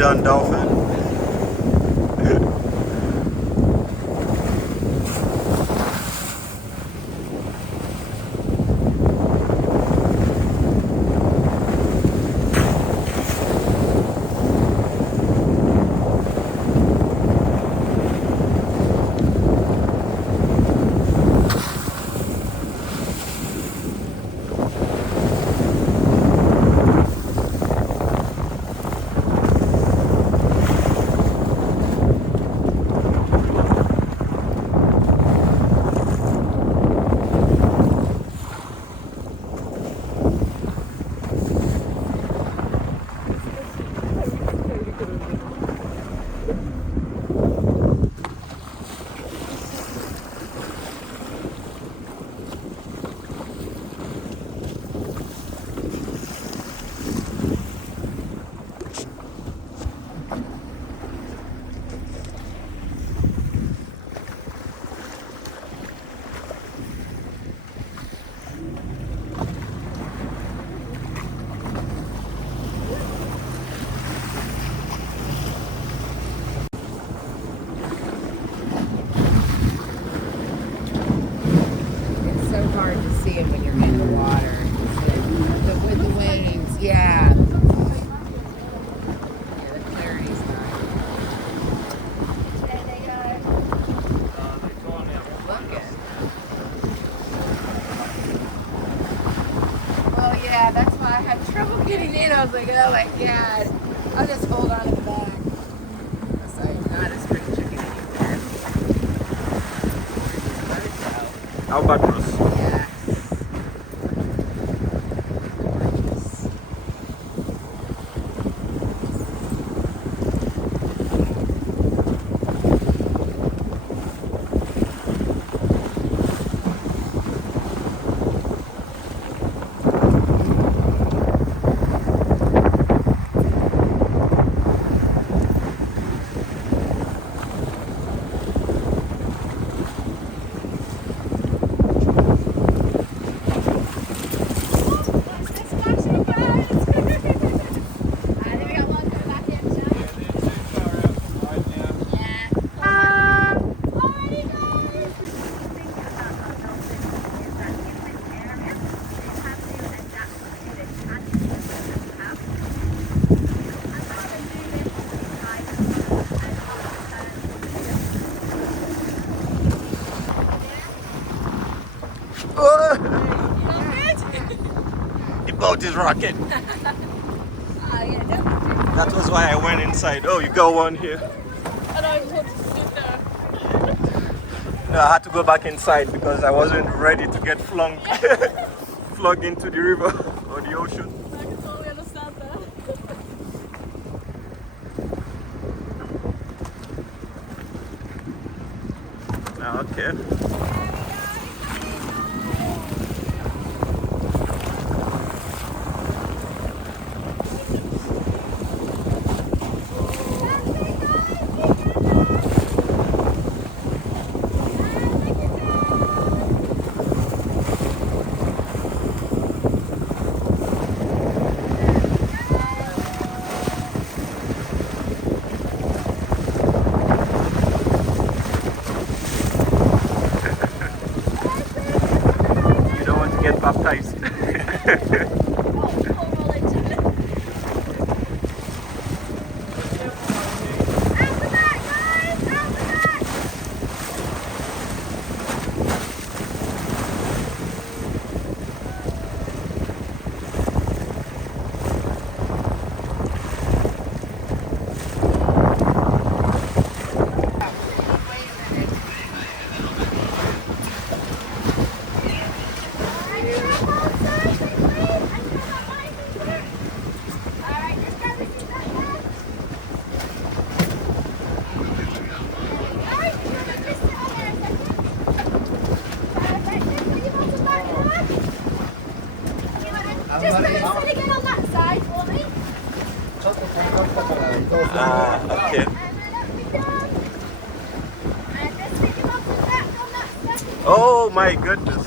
done, Dolphin. When you're in the water, with the waves, yeah. Yeah, the clarity's nice. There they go. Look it. Oh yeah, that's why I had trouble getting in. I was like, oh my god. I'll just hold on to the back. So not a spring chicken anymore. Albatross. Yeah. The boat is rocking. That was why I went inside. Oh, you got one here. And I wanted to sit there. No, I had to go back inside because I wasn't ready to get flung into the river or the ocean. I can totally understand that. Okay. Baptized. Okay. Oh my goodness.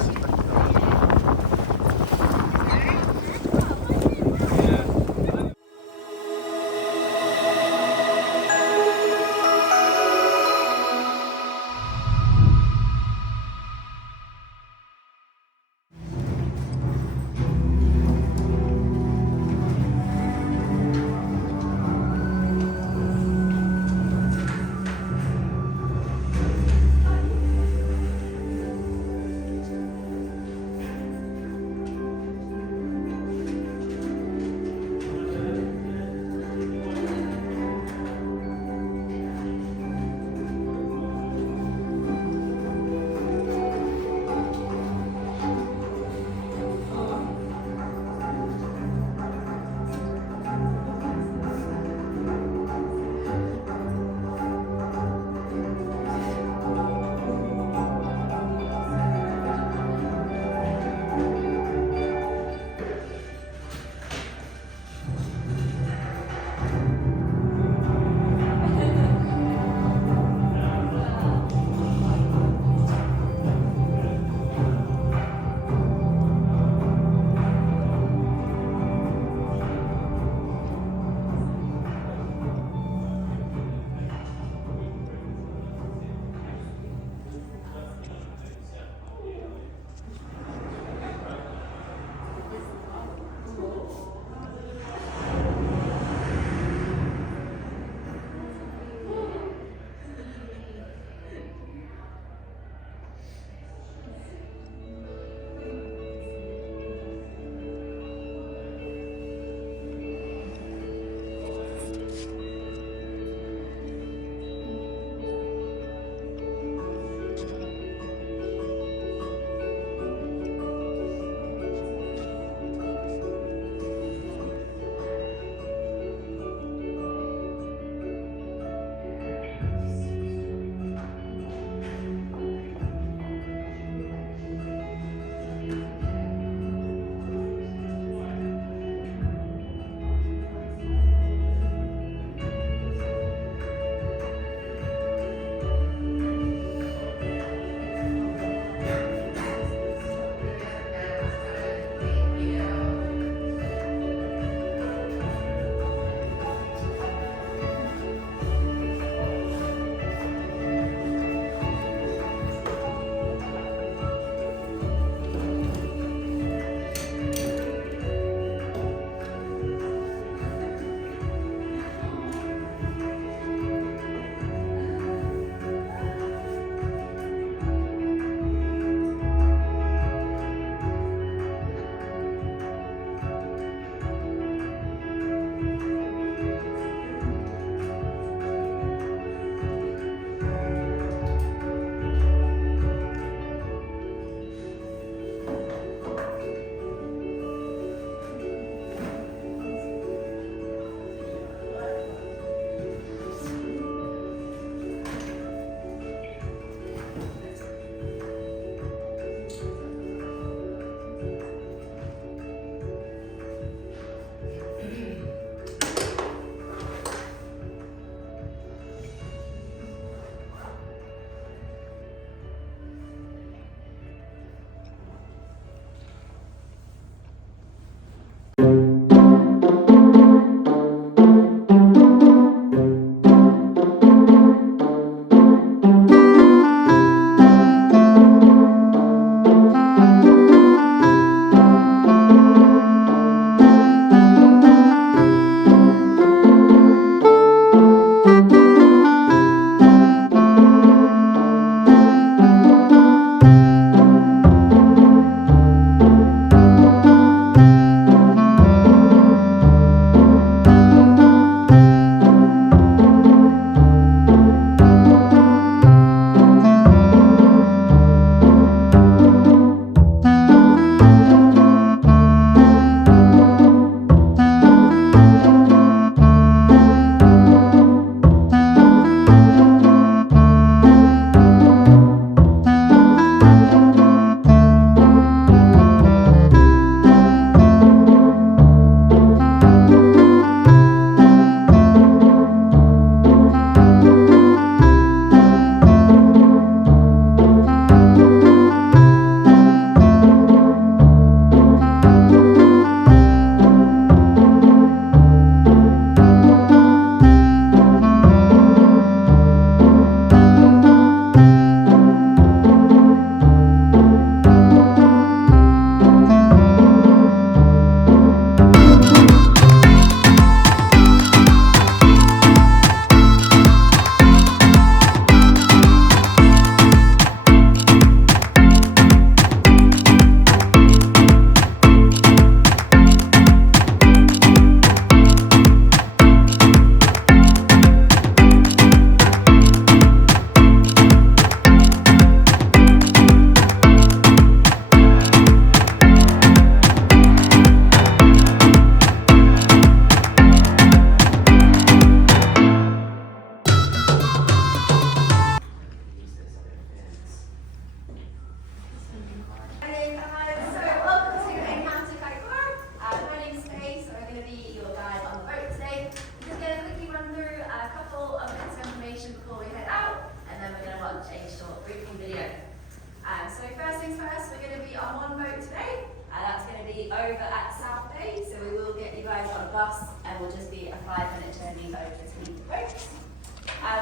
will just be a 5-minute journey over to meet the boats.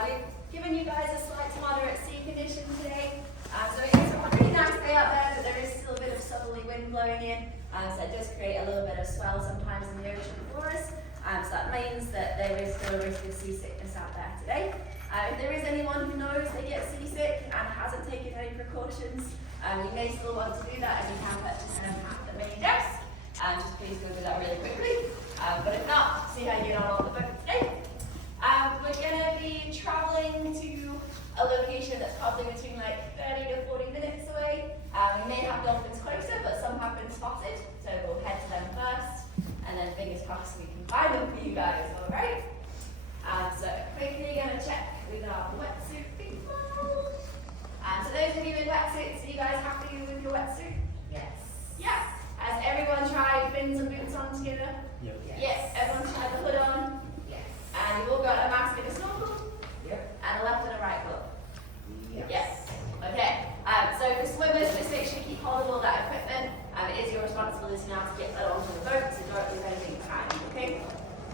We've given you guys a slight moderate sea condition today. So it is a pretty nice day out there, but there is still a bit of southerly wind blowing in. So it does create a little bit of swell sometimes in the ocean for us. So that means that there is still a risk of seasickness out there today. If there is anyone who knows they get seasick and hasn't taken any precautions, you may still want to do that, and you can purchase an app at mini desk. Just please go do that really quickly. But if not, see how you get on the boat today. We're going to be traveling to a location that's probably between like 30 to 40 minutes away. We may have dolphins closer, but some have been spotted, so we'll head to them first, and then fingers crossed we can find them for you guys, alright? So quickly going to check with our wetsuit people. So those of you in wetsuits, are you guys happy with your wetsuit? Yes. Yes. Has everyone tried fins and boots on together? Yep. Yes. Everyone's tried the hood on? Yes. And you've all got a mask and a snorkel? Yep. And a left and a right glove? Yes. Yes. Okay. So for swimmers, just make sure you keep hold of all that equipment. It is your responsibility now to get that onto the boat, so don't leave anything behind, okay?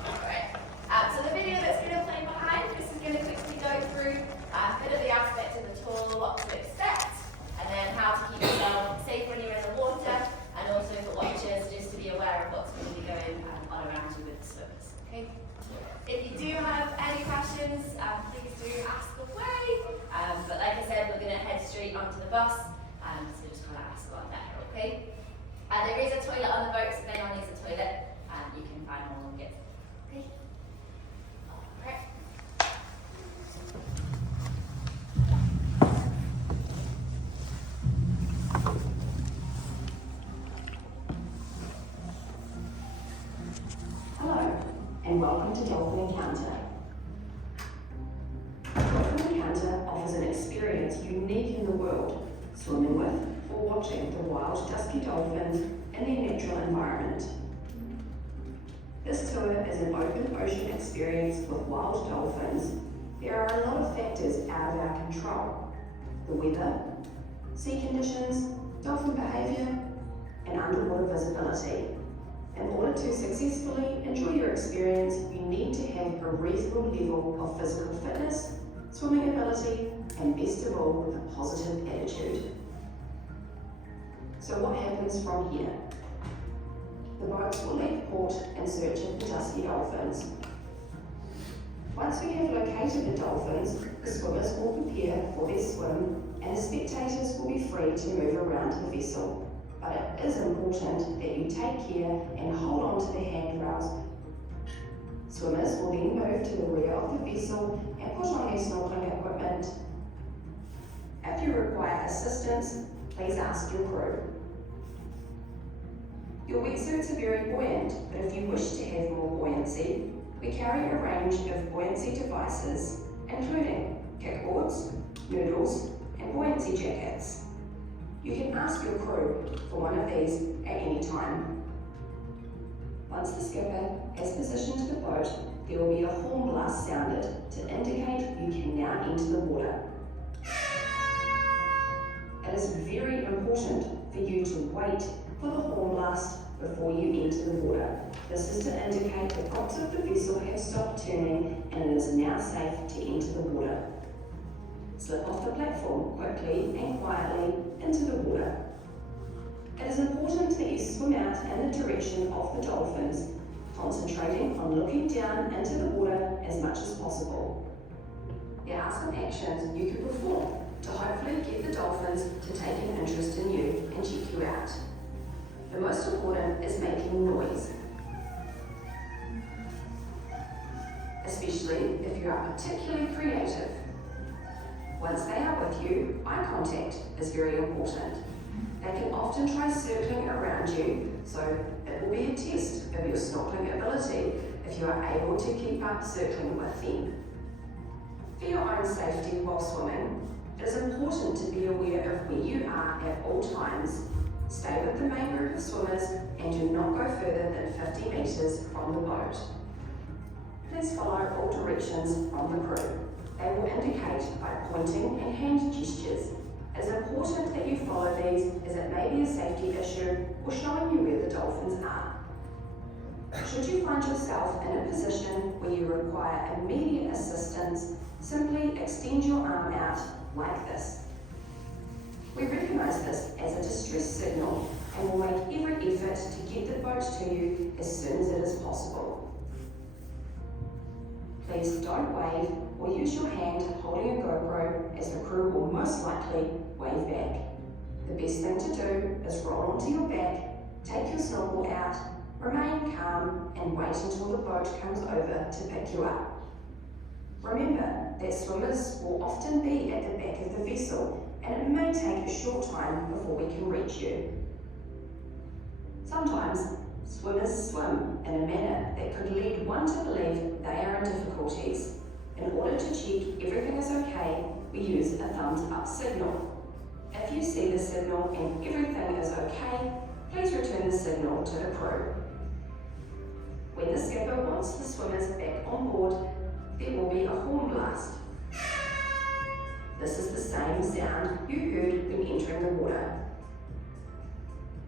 Alright. So the video that's going to play behind, this is going to quickly go through a bit of the aspect of the tour, what to expect, and then how to keep yourself safe when you're in the water, and also for watchers, just to be aware of what's going to be going on around you with the swimmers, okay? If you do have any questions, please do ask away. But like I said, we're going to head straight onto the bus, so just kind of ask on there, okay? There is a toilet on the boat, so if anyone needs a toilet, you can find one and get it. Okay? Alright. Hello, and welcome to Dolphin Encounter. Dolphin Encounter offers an experience unique in the world, swimming with or watching the wild dusky dolphins in their natural environment. This tour is an open ocean experience with wild dolphins. There are a lot of factors out of our control: the weather, sea conditions, dolphin behaviour, and underwater visibility. In order to successfully enjoy your experience, you need to have a reasonable level of physical fitness, swimming ability, and best of all, a positive attitude. So what happens from here? The boats will leave port in search of the dusky dolphins. Once we have located the dolphins, the swimmers will prepare for their swim, and the spectators will be free to move around the vessel. But it is important that you take care and hold on to the handrails. Swimmers will then move to the rear of the vessel and put on their snorkeling equipment. If you require assistance, please ask your crew. Your wetsuits are very buoyant, but if you wish to have more buoyancy, we carry a range of buoyancy devices, including kickboards, noodles, and buoyancy jackets. You can ask your crew for one of these at any time. Once the skipper has positioned the boat, there will be a horn blast sounded to indicate you can now enter the water. It is very important for you to wait for the horn blast before you enter the water. This is to indicate the props of the vessel have stopped turning and it is now safe to enter the water. Slip off the platform quickly and quietly into the water. It is important that you swim out in the direction of the dolphins, concentrating on looking down into the water as much as possible. There are some actions you can perform to hopefully get the dolphins to take an interest in you and check you out. The most important is making noise, especially if you are particularly creative. Once they are with you, eye contact is very important. They can often try circling around you, so it will be a test of your snorkeling ability if you are able to keep up circling with them. For your own safety while swimming, it is important to be aware of where you are at all times. Stay with the main group of swimmers and do not go further than 50 metres from the boat. Please follow all directions from the crew. They will indicate by pointing and hand gestures. It is important that you follow these as it may be a safety issue or showing you where the dolphins are. Should you find yourself in a position where you require immediate assistance, simply extend your arm out like this. We recognise this as a distress signal and will make every effort to get the boat to you as soon as it is possible. Please don't wave or use your hand holding a GoPro, as the crew will most likely wave back. The best thing to do is roll onto your back, take your snorkel out, remain calm and wait until the boat comes over to pick you up. Remember that swimmers will often be at the back of the vessel and it may take a short time before we can reach you. Sometimes swimmers swim in a manner that could lead one to believe they are in difficulties. In order to check everything is okay, we use a thumbs up signal. If you see the signal and everything is okay, please return the signal to the crew. When the skipper wants the swimmers back on board, there will be a horn blast. This is the same sound you heard when entering the water.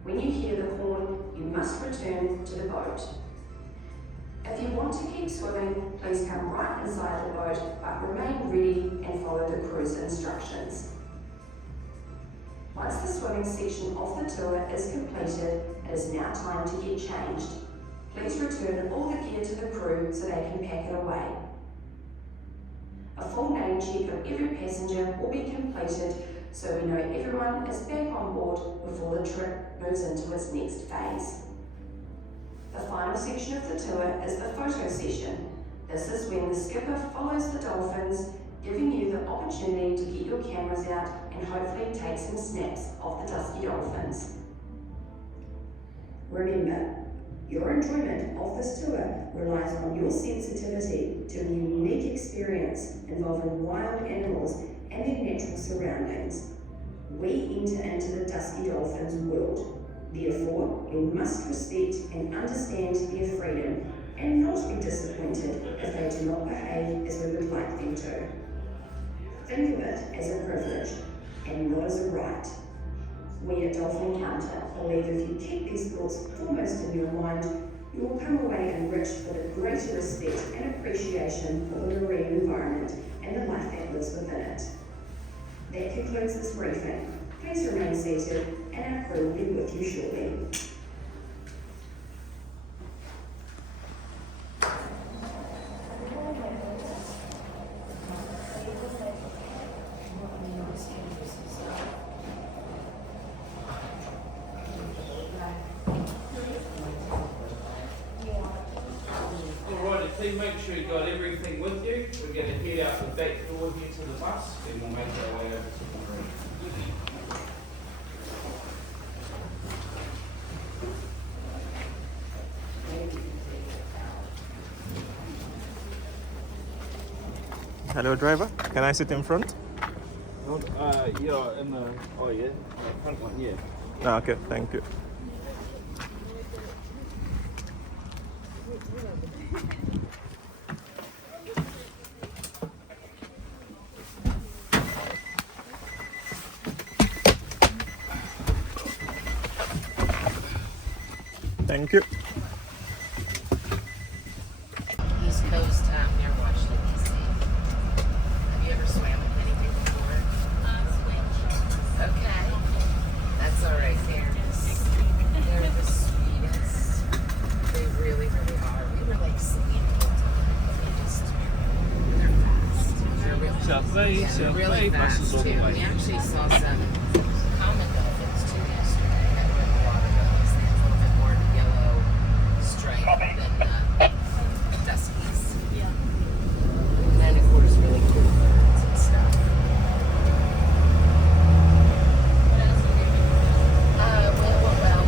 When you hear the horn, you must return to the boat. If you want to keep swimming, please come right inside the boat, but remain ready and follow the crew's instructions. Once the swimming section of the tour is completed, it is now time to get changed. Please return all the gear to the crew so they can pack it away. A full name check of every passenger will be completed so we know everyone is back on board before the trip moves into its next phase. The final section of the tour is the photo session. This is when the skipper follows the dolphins, giving you the opportunity to get your cameras out and hopefully take some snaps of the dusky dolphins. Remember, your enjoyment of this tour relies on your sensitivity to a unique experience involving wild animals and their natural surroundings. We enter into the dusky dolphins' world. Therefore, we must respect and understand their freedom and not be disappointed if they do not behave as we would like them to. Think of it as a privilege and not as a right. We at Dolphin Encounter believe if you keep these thoughts foremost in your mind, you will come away enriched with a greater respect and appreciation for the marine environment and the life that lives within it. That concludes this briefing. Please remain seated and our crew will be with you shortly. Please make sure you got everything with you. We're going to head out the back door here to the bus and we'll make our way over to the marine. Hello driver, can I sit in front? Yeah, in the, the front one, yeah. Ah, okay, thank you. Thank you. East Coast near Washington, D.C. Have you ever swam with anything before? Okay. That's all right, Fairness. They're the sweetest. They really, really are. We were like singing the whole time. They're fast. They're really, they're really fast too. We actually saw some common dolphins too yesterday. That were in the water. Those things a little bit more yellow stripe than duskies. Yeah. And then, of course, really cool birds and stuff. What else are we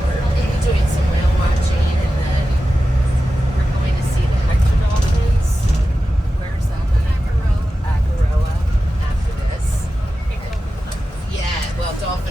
We're doing some whale watching, and then we're going to see the Hector dolphins. Where's that one? Akaroa after this. Yeah, well, dolphins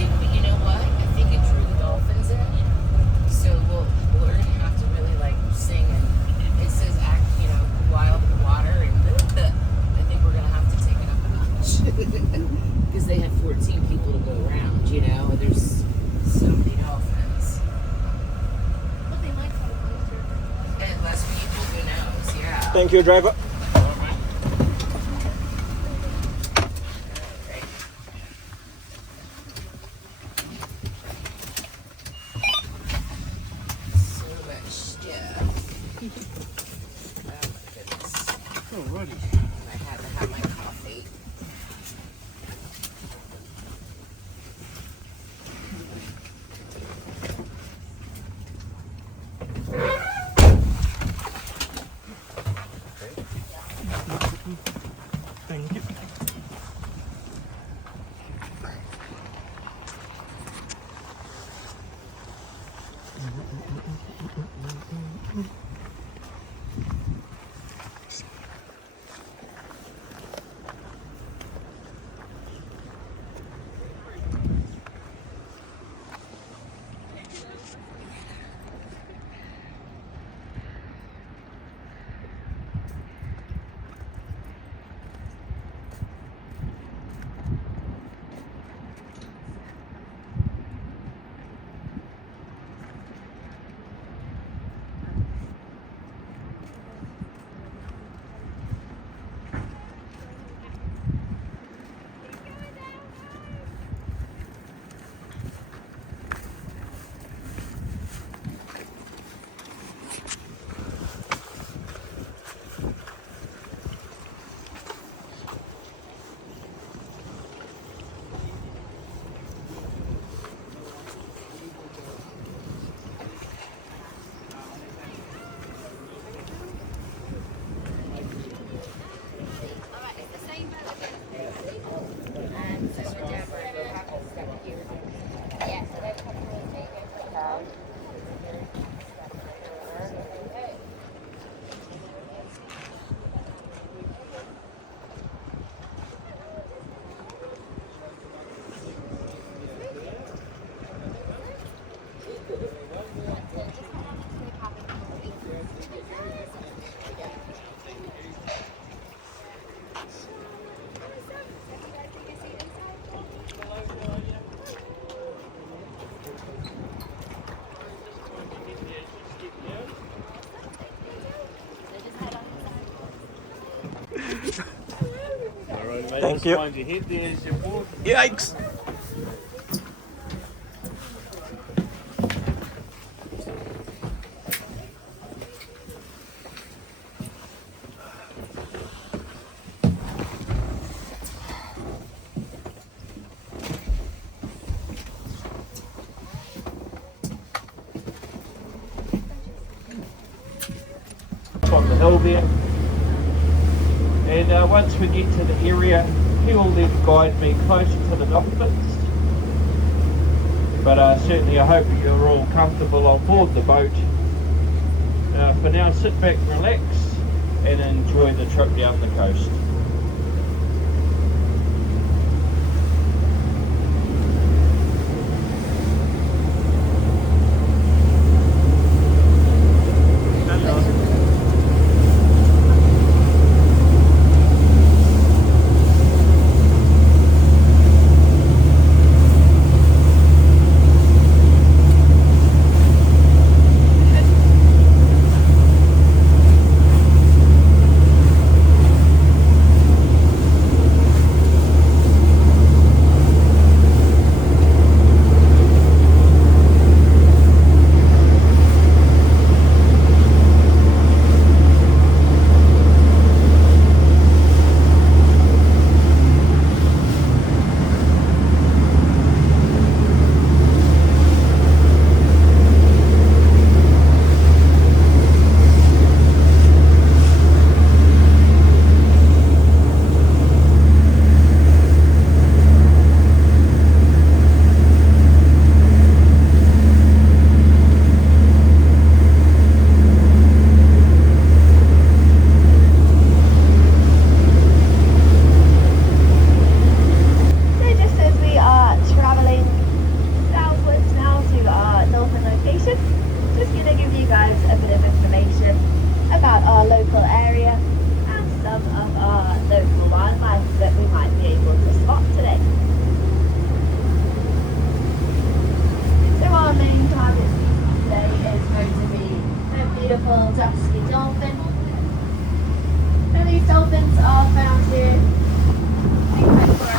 did, but you know what? I think it drew the dolphins in. So we're gonna have to really like sing, and it says act, you know, wild in the water, and I think we're gonna have to take it up a notch because they have 14 people to go around, you know, and there's so many dolphins. But they might come closer. And less people, who knows? Yeah. Thank you, driver. So much stuff. Oh my goodness. Alrighty. I had to have my coffee. Thank you. Alright, mate. Thank you. Find your head, there's your board. Yikes! On the hill there. And once we get to the area, he'll then guide me closer to the dolphins. But certainly I hope you're all comfortable on board the boat. For now, sit back, relax, and enjoy the trip down the coast. beautiful dusky dolphin. Now these dolphins are found here in Kaikoura.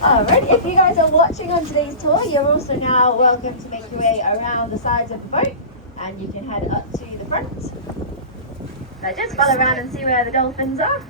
Alright, if you guys are watching on today's tour, you're also now welcome to make your way around the sides of the boat, and you can head up to the front. So just follow around and see where the dolphins are.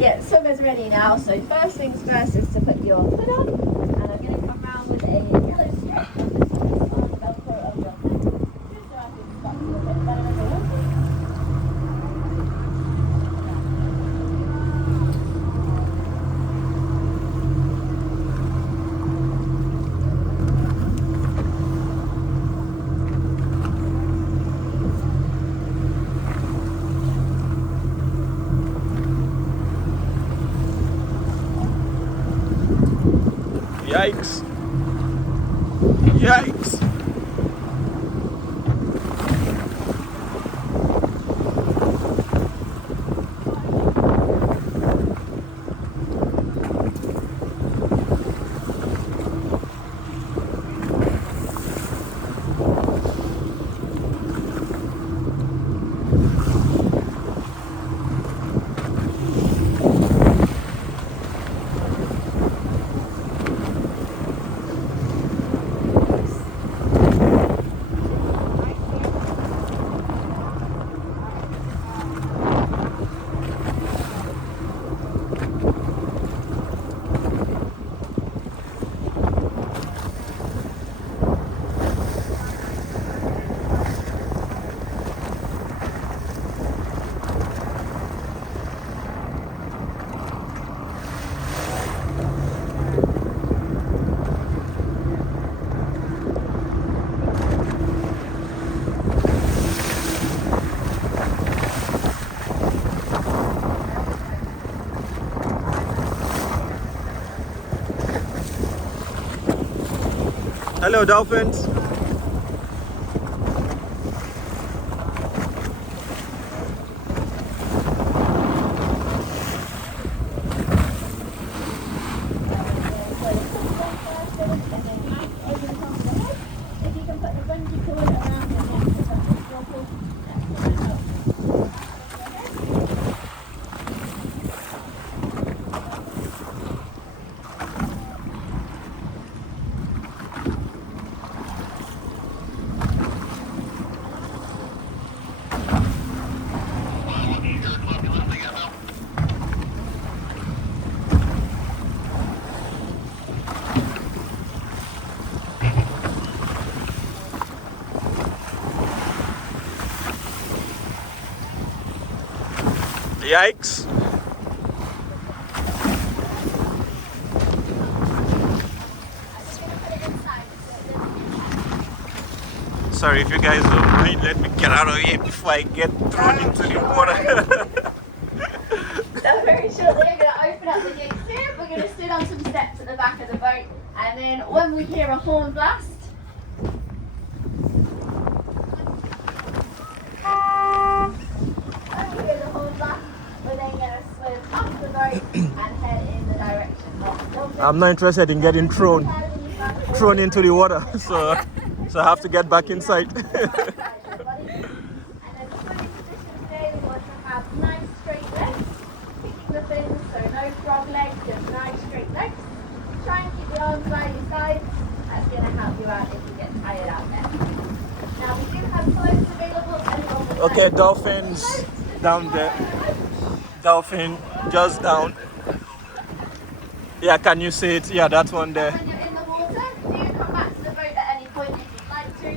Get swimmers ready now, so first things first is to put your hood on, and I'm going to come round with a yellow strip on the velcro of your hood, just so I can stop you a bit better as I want. Yikes. Yikes. Hello, dolphins. Yikes. Sorry if you guys don't mind, let me get out of here before I get thrown into the water. So very shortly we're going to open up the gates here. We're going to sit on some steps at the back of the boat, and then when we hear a horn blast, we're then going to swim off the boat and head in the direction of Dolphin. I'm not interested in getting thrown into the water, so I have to get back inside. And then the swimming position today, we want to have nice straight legs, picking the fins, so no frog legs, just nice straight legs. Try and keep the arms by your sides. That's going to help you out if you get tired out there. Now we do have floats available. Okay, dolphins down there. Dolphin just down. Yeah, can you see it? Yeah, that one there. When you're in the water, do come back to the boat at any point if you'd like to. We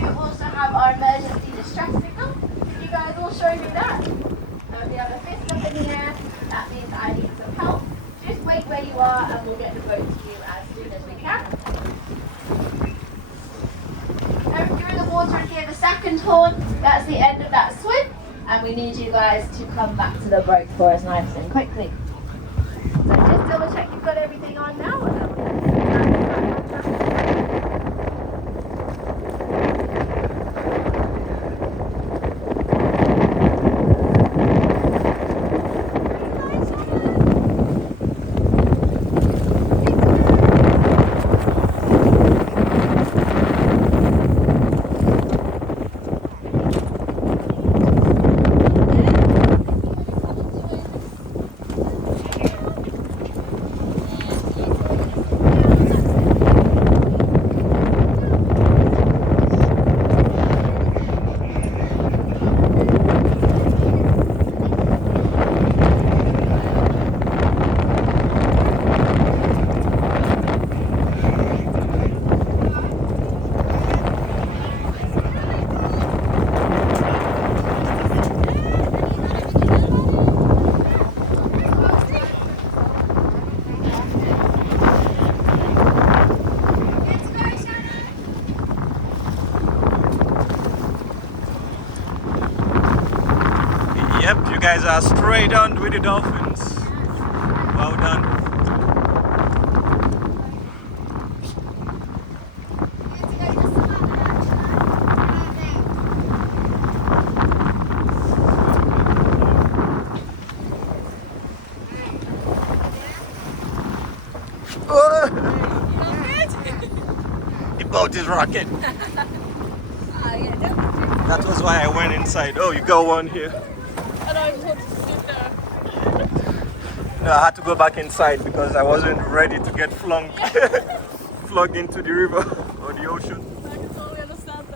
do also have our emergency distress signal. Can you guys all show me that? So if you have a fist up in the air, that means I need some help. Just wait where you are and we'll get the boat to you as soon as we can. Now, if you're in the water and hear the second horn, that's the end of that swim. And we need you guys to come back to the boat for us nice and quickly. So just double check you've got everything on now. Yep, you guys are straight on with the dolphins. Well done. The boat is rocking. That was why I went inside. Oh, you got one here. And I wanted to sit there. No, I had to go back inside because I wasn't ready to get flung into the river or the ocean. I can totally understand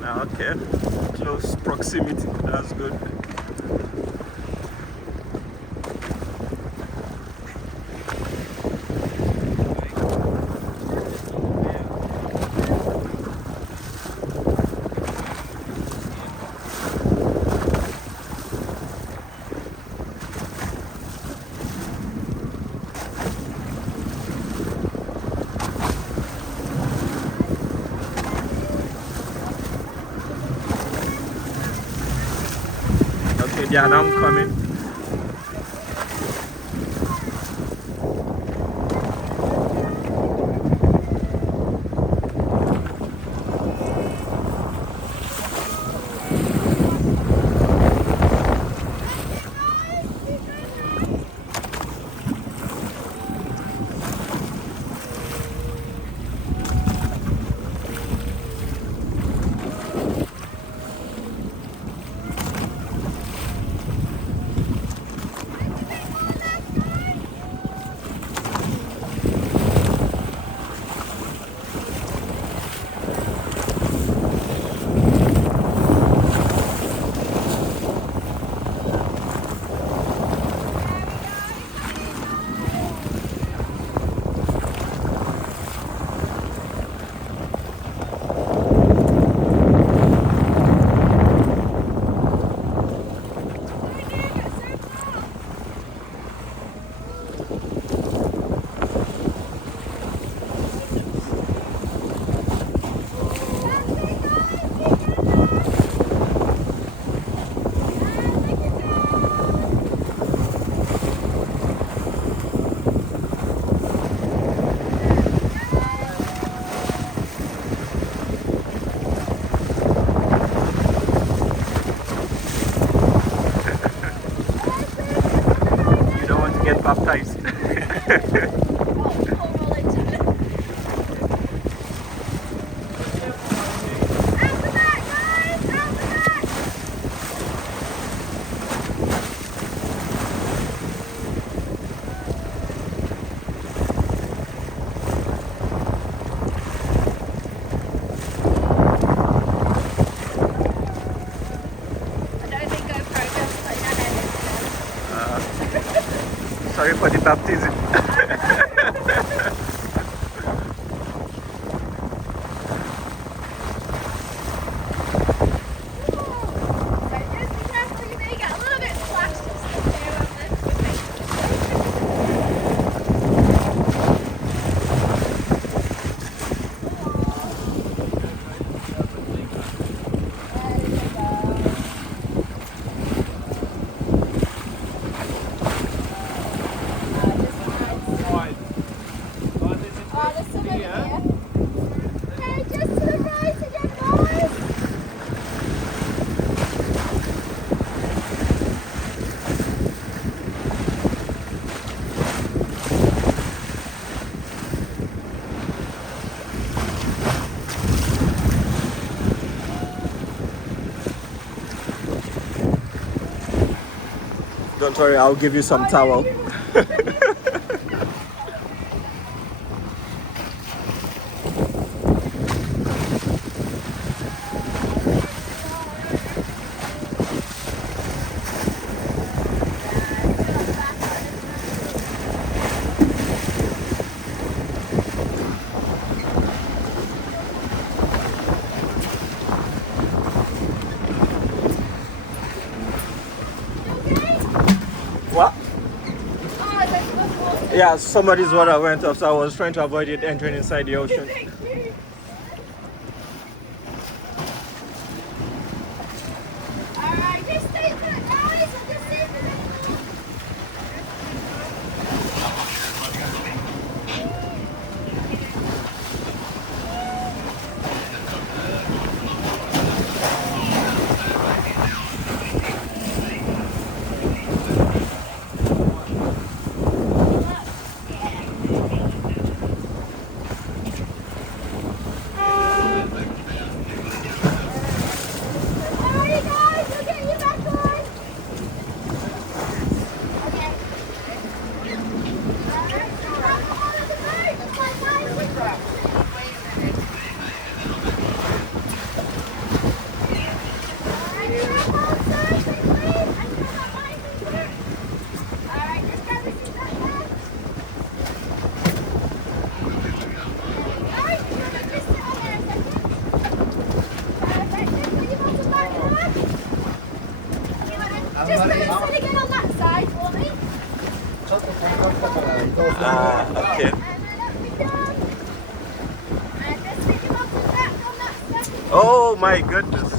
that. Okay, close proximity, that's good. Yeah, now I'm coming. for the baptism. Don't worry, I'll give you some towel. What? Yeah, somebody's water went off, so I was trying to avoid it entering inside the ocean. Alright, just stay put, guys. Just stay put. Alrighty, guys, we'll get you back on. Okay. Alright, grab the hold of the boat. Come on, guys. Alright, grab hold first, please. And come up behind me too. Alright, just grab the seat back there. Alright, you want to just sit on there a second? Perfect, just put your bottom back on. You want to just put it again on that side for me? Okay. And then up we go. And just put your bottom back on that second. Oh my goodness.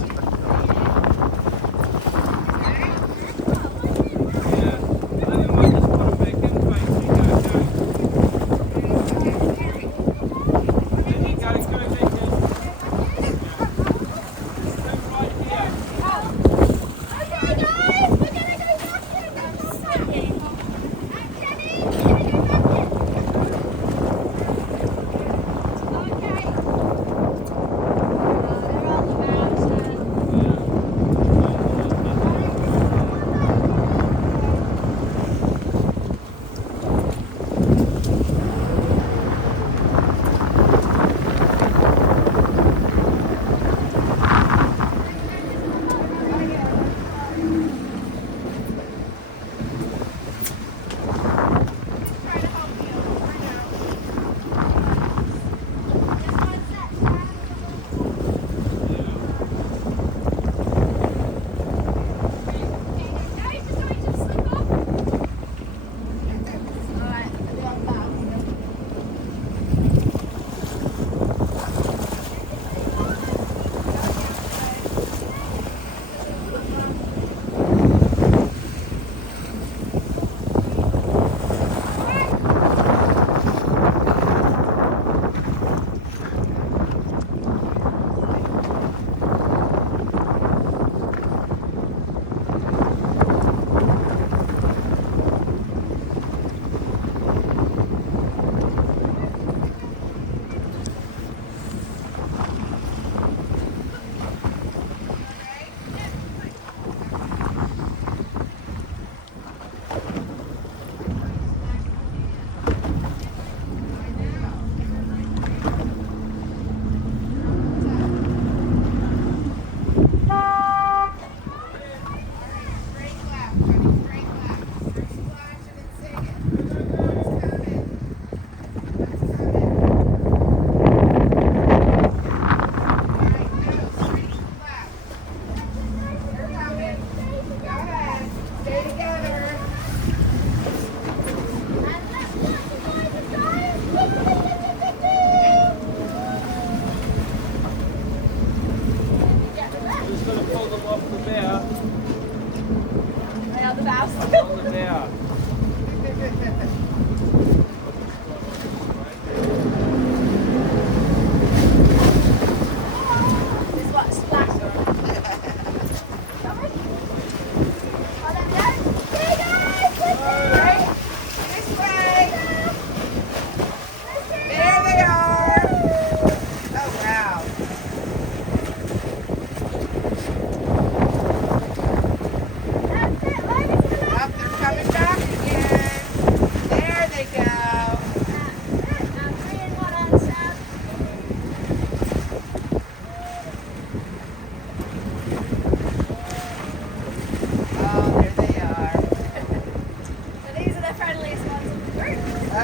Okay, guys, we're gonna go back in. And Jenny, we're gonna go back in. Okay. They're on the mountain.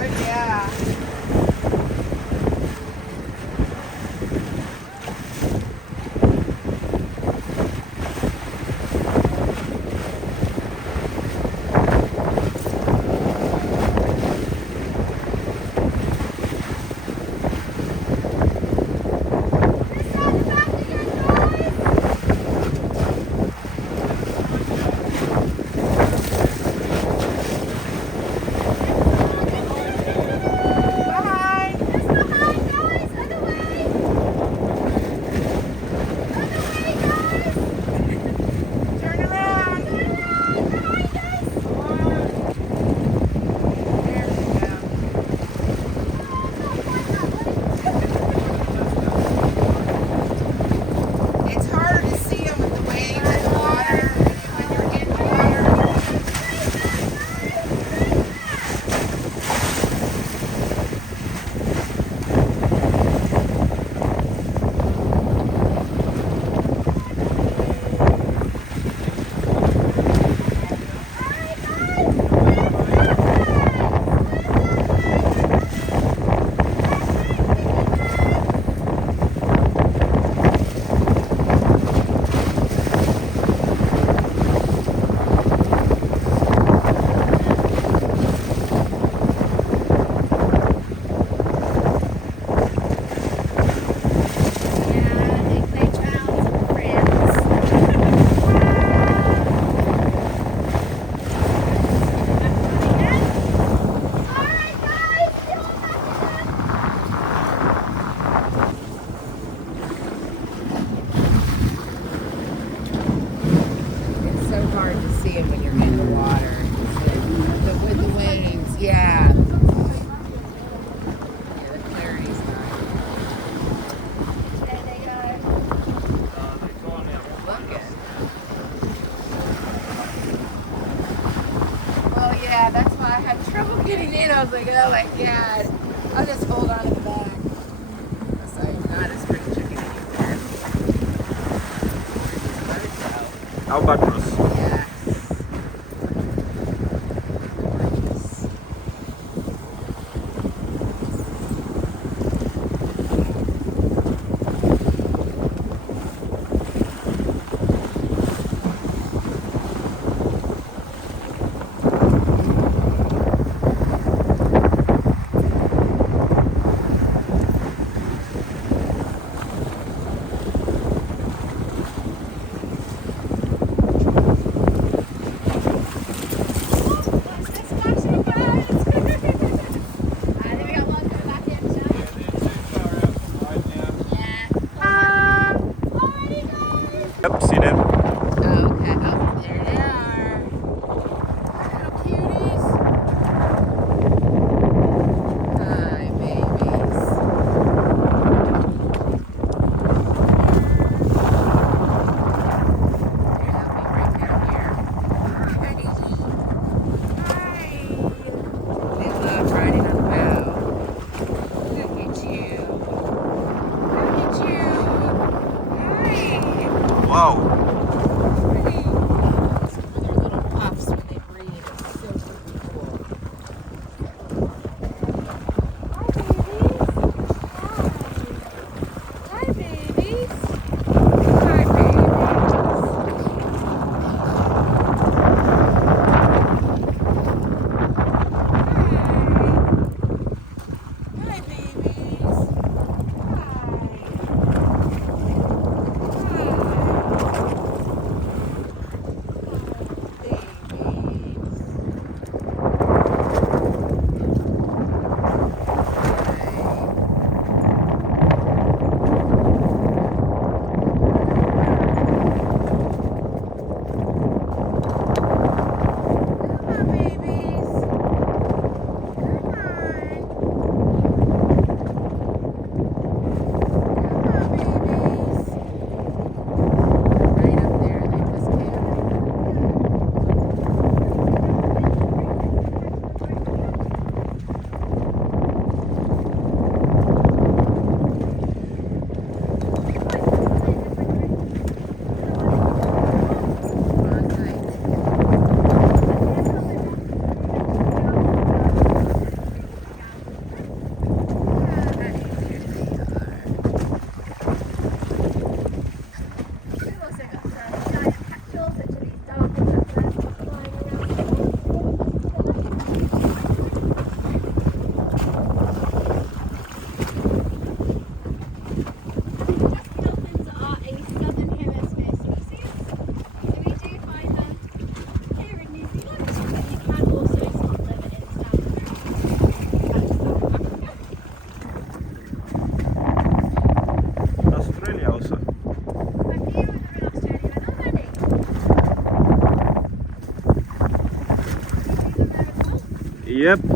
yeah. It's harder to see them with the waves and the water when you're in the water. Yeah, they play trials with friends. Alright guys, still It's so hard to see them when you're in the water. With the waves, yeah. Yeah, the clarity's not. there they go. Look at. Oh yeah, that's why I had trouble getting in. I was like, oh my god. I'll just hold on to the back. So not a spring chicken anymore. Albatross. Yes.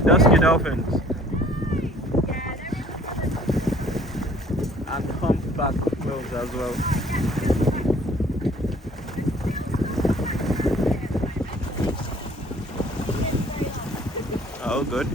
Dusky dolphins. And humpback whales as well. Oh, good.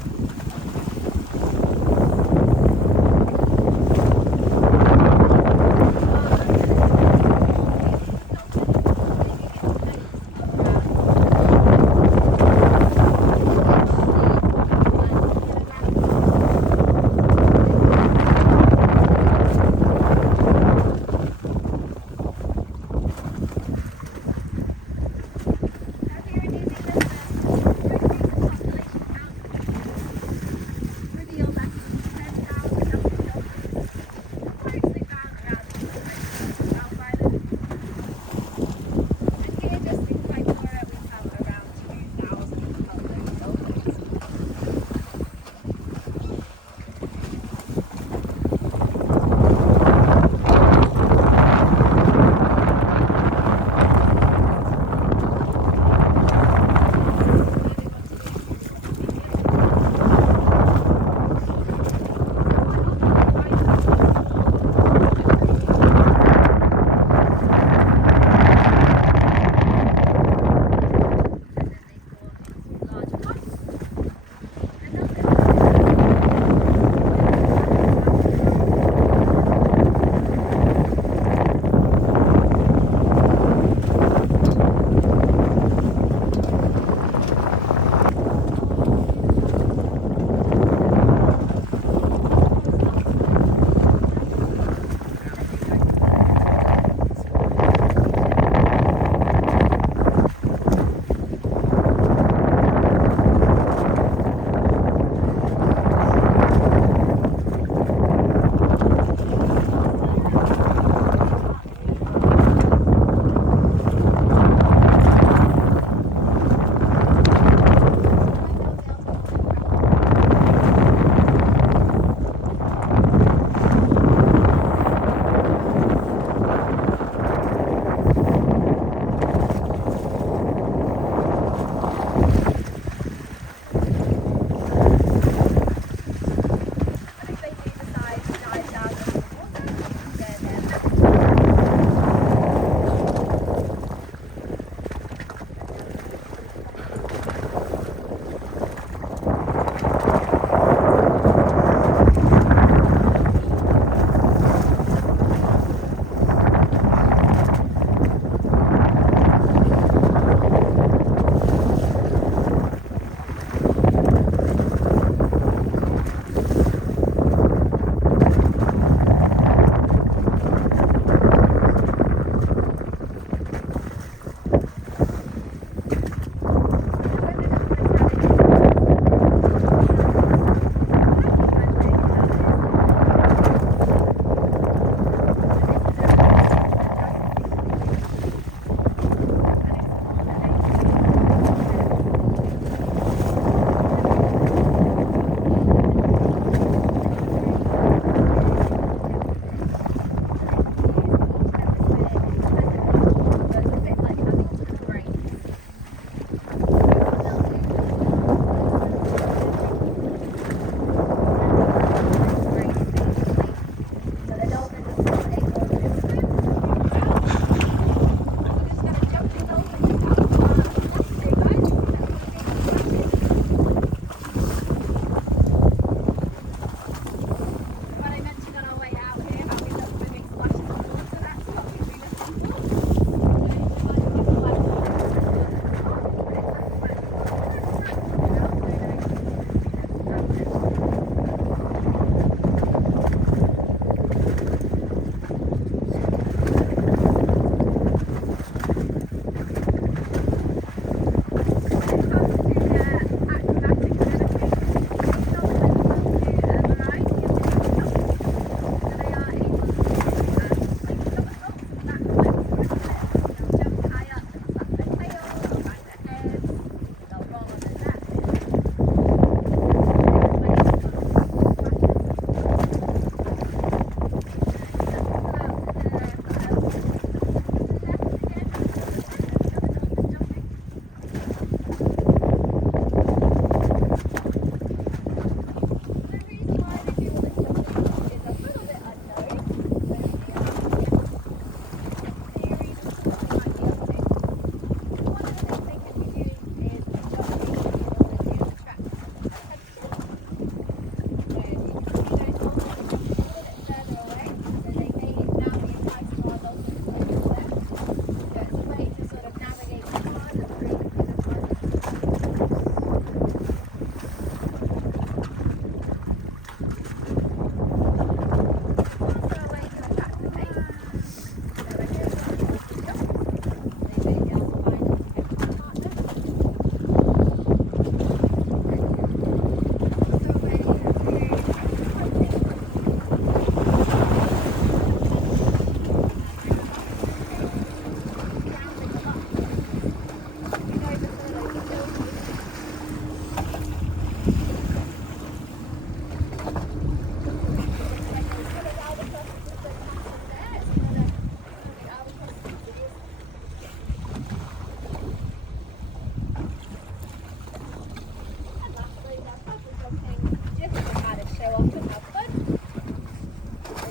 off and have fun.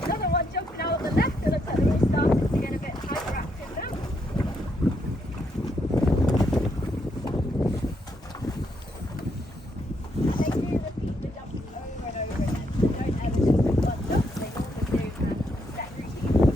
Another one jumping out at the left, it looks like they're all starting to get a bit hyperactive now. And they do repeat the jumps over and over again. They don't ever just do one jump, they normally do a set routine.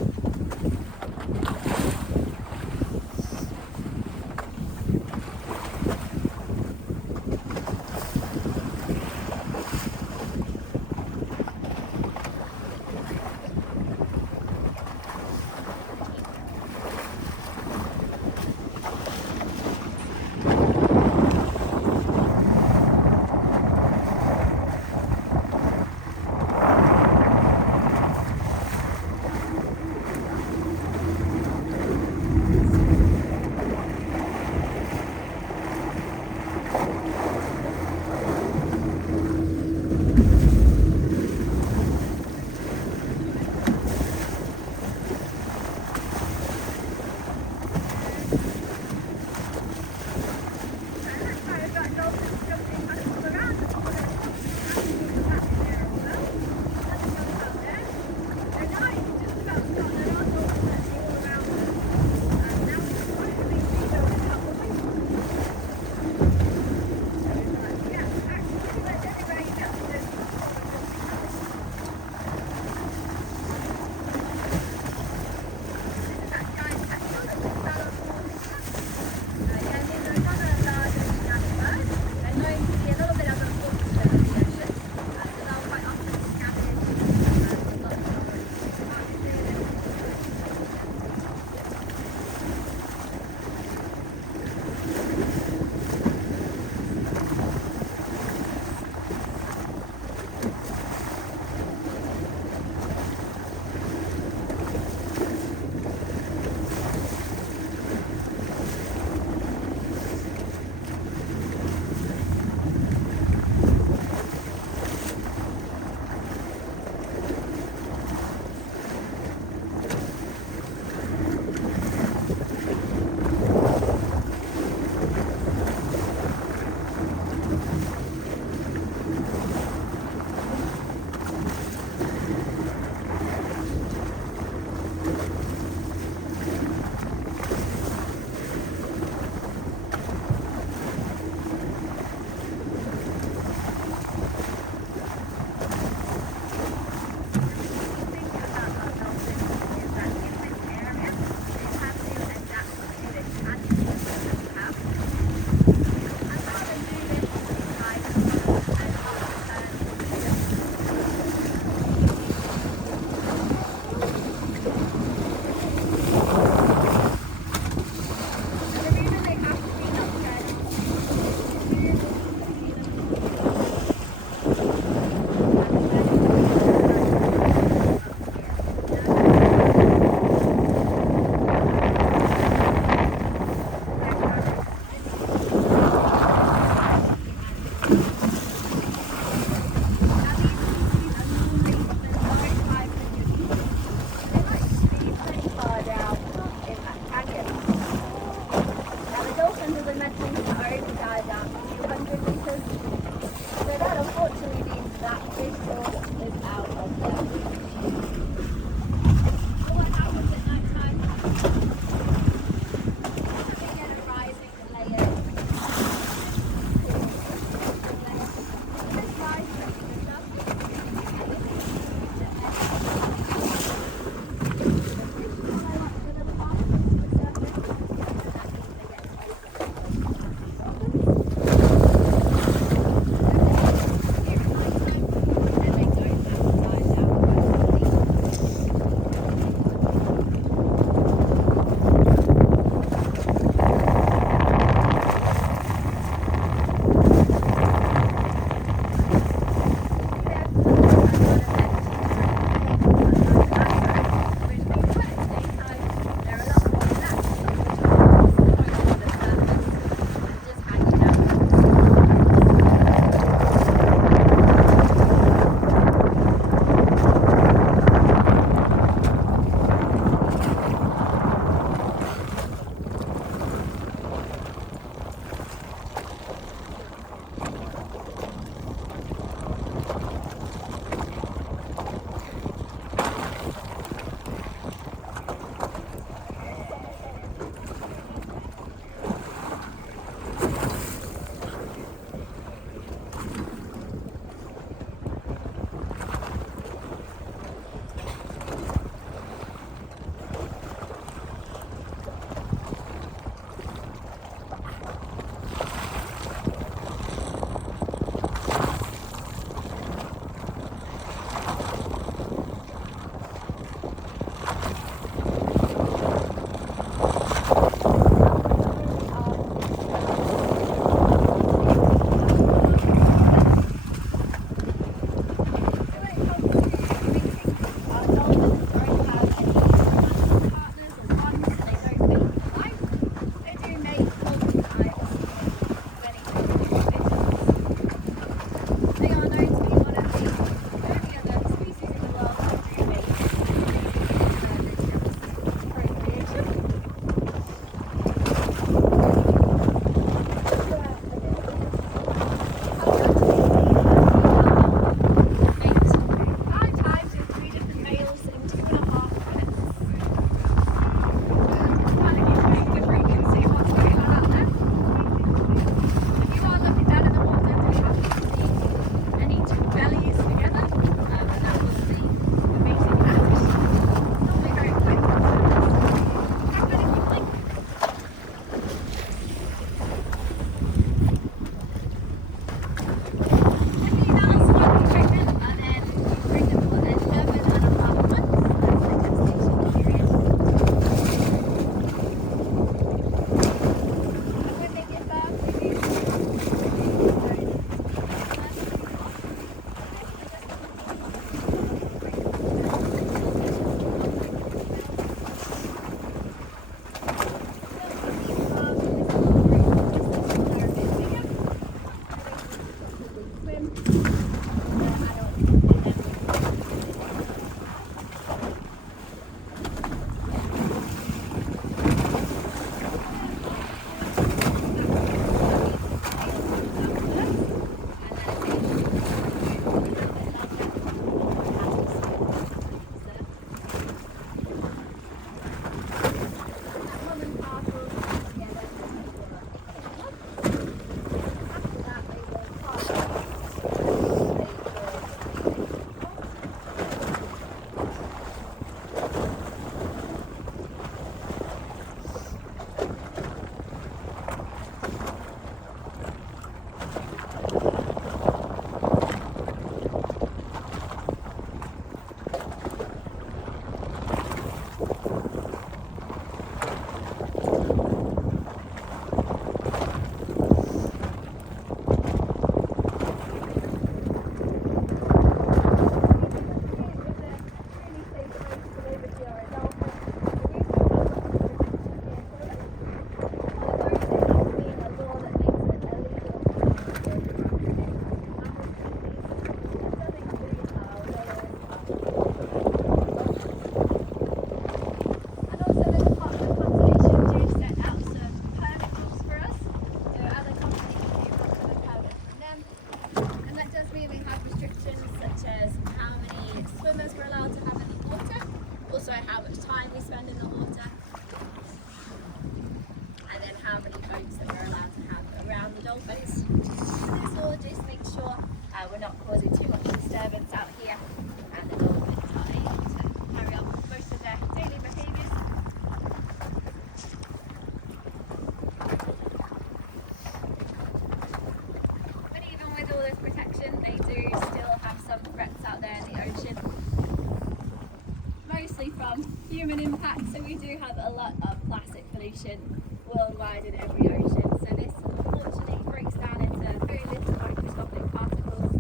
human impact. So we do have a lot of plastic pollution worldwide in every ocean. So this unfortunately breaks down into very little microscopic particles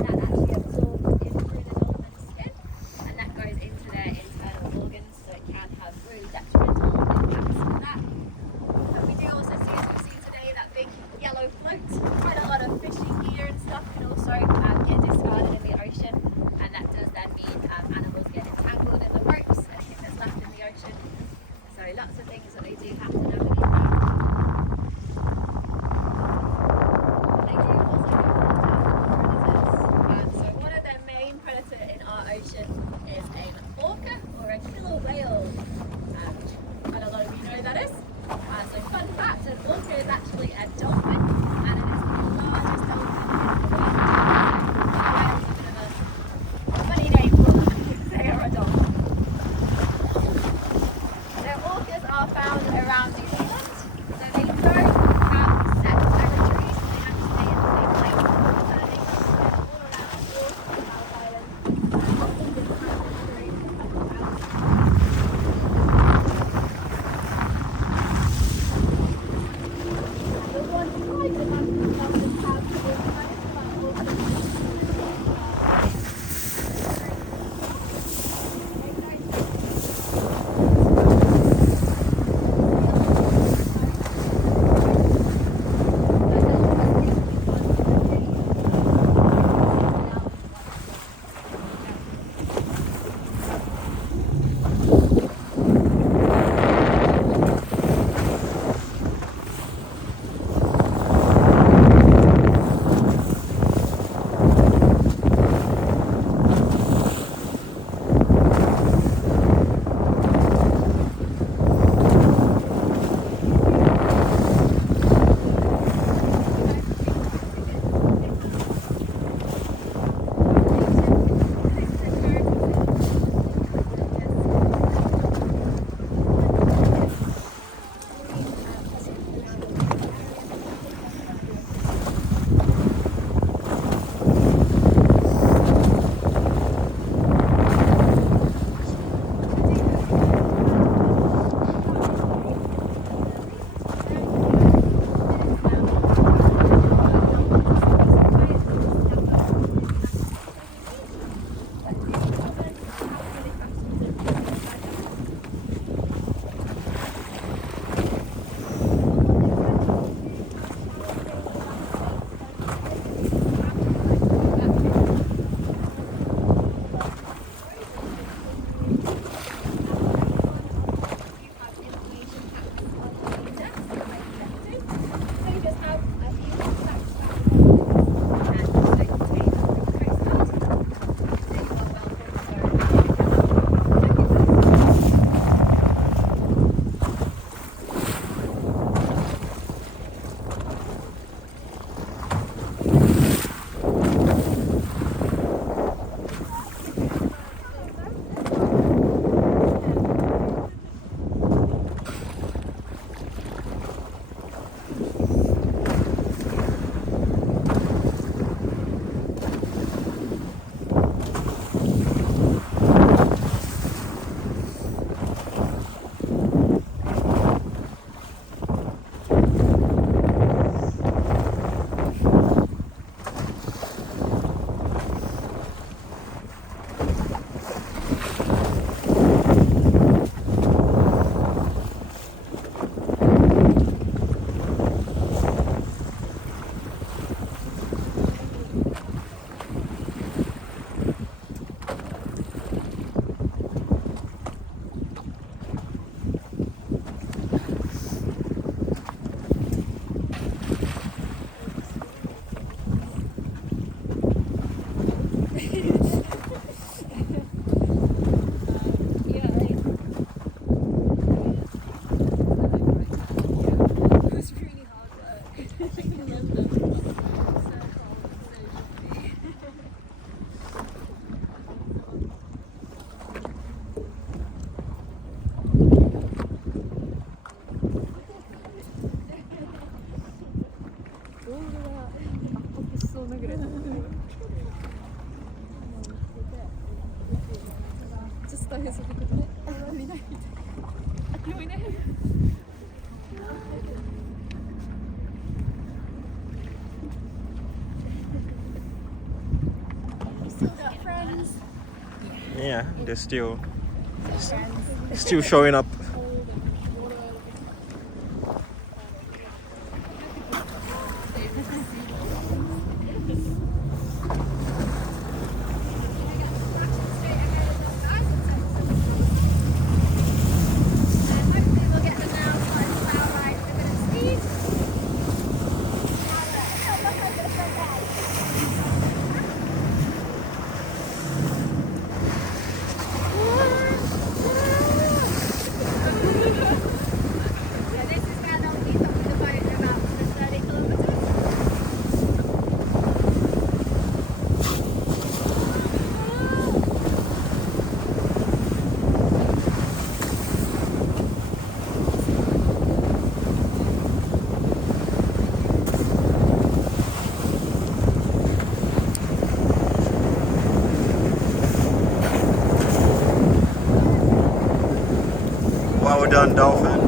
that actually absorb in through the dolphin's skin, and that goes into their internal organs. So it can have really detrimental impacts on that. But we do also see, as we've seen today, that big yellow float. Quite a lot of fishing gear and stuff can also get discarded in the ocean, and that does then mean animals get entangled in the ropes and anything that's left in the ocean. So lots of things that they do have to navigate through. They do also have predators. So one of their main predators in our ocean is an orca or a killer whale. And a lot of you know that is. So fun fact, an orca is actually a dolphin, and it is the largest dolphin in the world. Whales are a bit of a funny name for them. They are a dolphin. Their orcas are found around New Zealand, so they don't have set territories. They have to stay in the same place. They can swim all around the water of South Island. Often this happens during a couple of hours. The one private Dolphins have is kind of orcas. Just 大変そうだけどね。Still got friends. Yeah, they're still showing up. Well done, Dolphin.